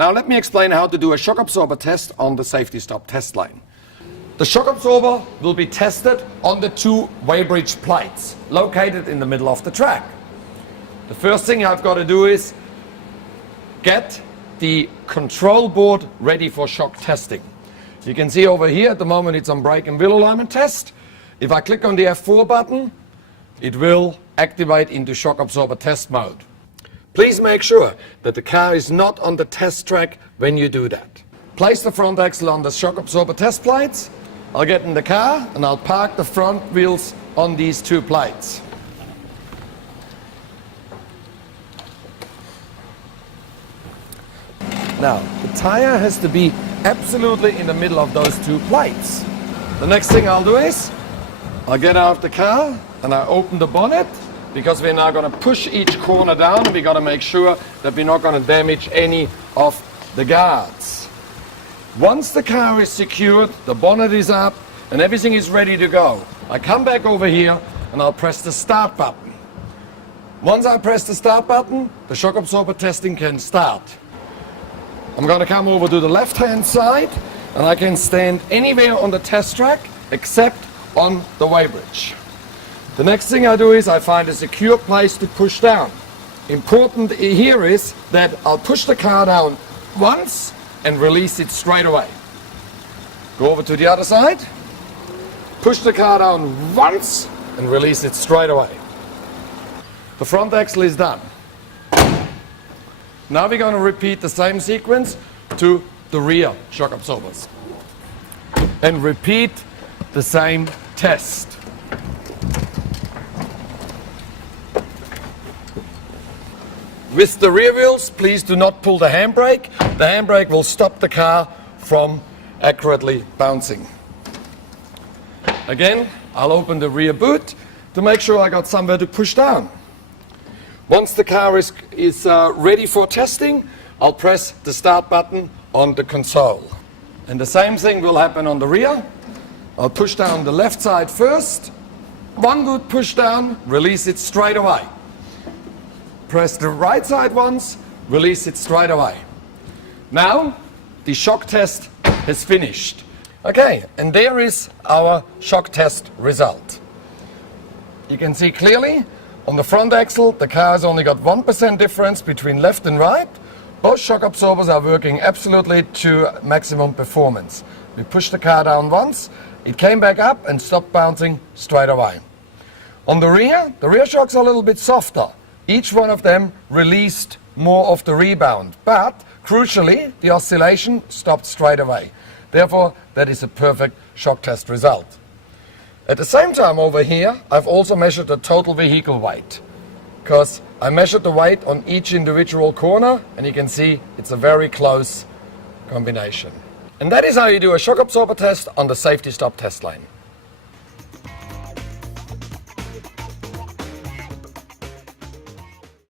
Now let me explain how to do a shock absorber test on the safety stop test line. The shock absorber will be tested on the two weighbridge plates located in the middle of the track. The first thing I've got to do is get the control board ready for shock testing. You can see over here at the moment it's on brake and wheel alignment test. If I click on the F4 button, it will activate into shock absorber test mode. Please make sure that the car is not on the test track when you do that. Place the front axle on the shock absorber test plates. I'll get in the car and I'll park the front wheels on these two plates. Now, the tire has to be absolutely in the middle of those two plates. The next thing I'll do is, I'll get out of the car and I open the bonnet, because we're now going to push each corner down and we've got to make sure that we're not going to damage any of the guards. Once the car is secured, the bonnet is up and everything is ready to go, I come back over here and I'll press the start button. Once I press the start button, the shock absorber testing can start. I'm going to come over to the left hand side and I can stand anywhere on the test track except on the weighbridge. The next thing I do is I find a secure place to push down. Important here is that I'll push the car down once and release it straight away. Go over to the other side, push the car down once and release it straight away. The front axle is done. Now we're going to repeat the same sequence to the rear shock absorbers and repeat the same test. With the rear wheels, please do not pull the handbrake. The handbrake will stop the car from accurately bouncing. Again, I'll open the rear boot to make sure I got somewhere to push down. Once the car is ready for testing, I'll press the start button on the console. And the same thing will happen on the rear. I'll push down the left side first. One good push down, release it straight away. Press the right side once, release it straight away. Now, the shock test is finished. Okay, and there is our shock test result. You can see clearly on the front axle, the car has only got 1% difference between left and right. Both shock absorbers are working absolutely to maximum performance. We pushed the car down once, it came back up and stopped bouncing straight away. On the rear shocks are a little bit softer. Each one of them released more of the rebound, but crucially, the oscillation stopped straight away. Therefore, that is a perfect shock test result. At the same time over here, I've also measured the total vehicle weight, because I measured the weight on each individual corner and you can see it's a very close combination. And that is how you do a shock absorber test on the safety stop test line.